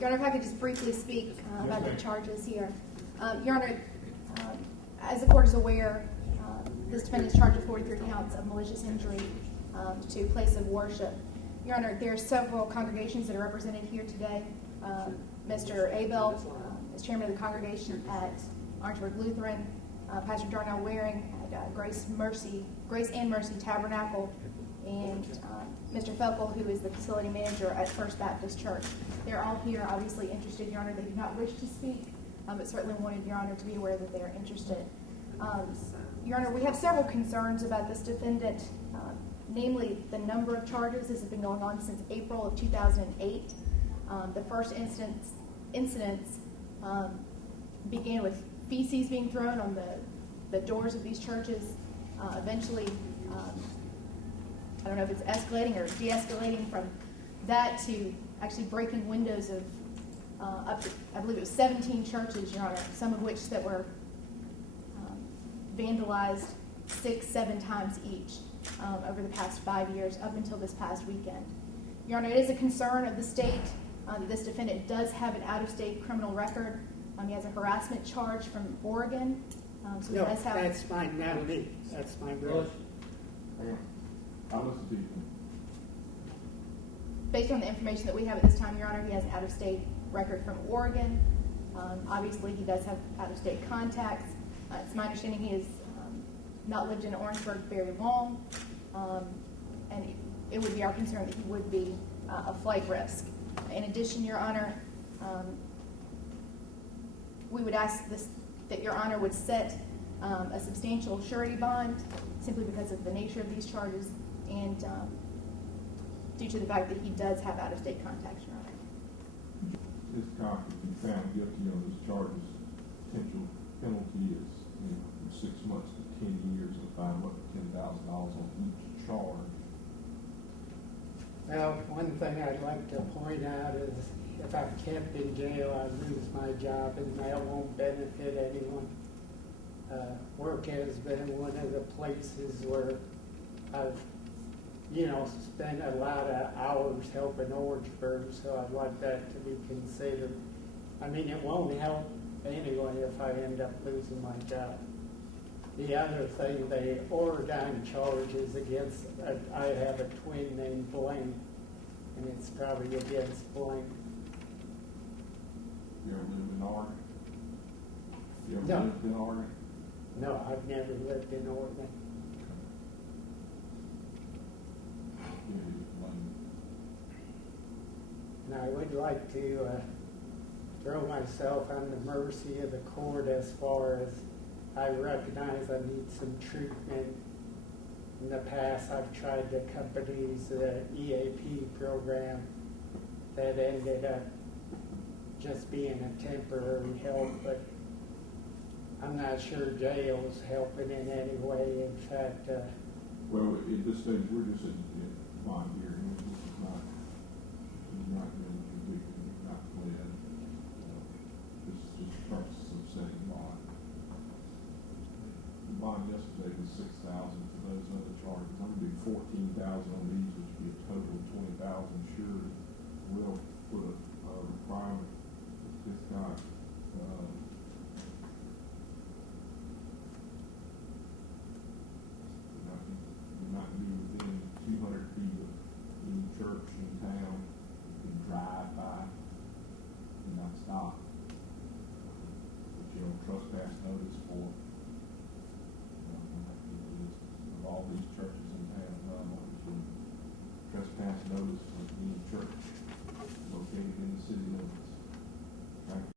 Your Honor, if I could just briefly speak about the charges here. Your Honor, as the court is aware, this defendant is charged with 43 counts of malicious injury to place of worship. Your Honor, there are several congregations that are represented here today. Mr. Abel is chairman of the congregation at Orangeburg Lutheran. Pastor Darnell Waring at Grace and Mercy Tabernacle, and Mr. Felkel, who is the facility manager at First Baptist Church. They're all here, obviously interested, Your Honor. They do not wish to speak, but certainly wanted Your Honor to be aware that they are interested. Your Honor, we have several concerns about this defendant, namely the number of charges. This has been going on since April of 2008. The first incidents began with feces being thrown on the doors of these churches. Eventually, I don't know if it's escalating or de-escalating from that to actually breaking windows of up to, I believe it was 17 churches, Your Honor, some of which that were vandalized 6-7 times each over the past 5 years up until this past weekend. Your Honor, it is a concern of the state that this defendant does have an out-of-state criminal record. He has a harassment charge from Oregon. So no, does have, that's mine, not me. That's my brother. I'll listen to you. Based on the information that we have at this time, Your Honor, he has an out-of-state record from Oregon. Obviously, he does have out-of-state contacts. It's my understanding he has not lived in Orangeburg very long, and it would be our concern that he would be a flight risk. In addition, Your Honor, we would ask that Your Honor would set a substantial surety bond simply because of the nature of these charges and due to the fact that he does have out-of-state contacts, Your Honor. Hiscox, if you found guilty on those charges, potential penalty is from 6 months to 10 years and fine up to $10,000 on each charge. Well, one thing I'd like to point out is if I'm kept in jail, I lose my job, and that won't benefit anyone. Work has been one of the places where I've, spent a lot of hours helping Orangeburg, so I'd like that to be considered. I mean, it won't help anyway if I end up losing my job. The other thing, the Oregon charges against, I have a twin named Blaine, and it's probably against Blaine. You ever lived in Oregon? You ever No. lived in Oregon? No, I've never lived in Oregon. And I would like to throw myself on the mercy of the court as far as I recognize I need some treatment. In the past, I've tried to accompany the EAP program that ended up just being a temporary help, but I'm not sure jail's helping in any way. In fact, well, at this stage, we're just in bond hearing. This is not going to be not pled. This is just the purpose of setting bond. The bond yesterday was $6,000 for those other charges. I'm going to do $14,000 on these, which would be a total of $20,000. Sure, we'll put a requirement that this guy. Not be within 200 feet of any church in town. You can drive by and not stop. But you're on trespass notice for of all these churches in town. Trespass notice for any church located in the city limits.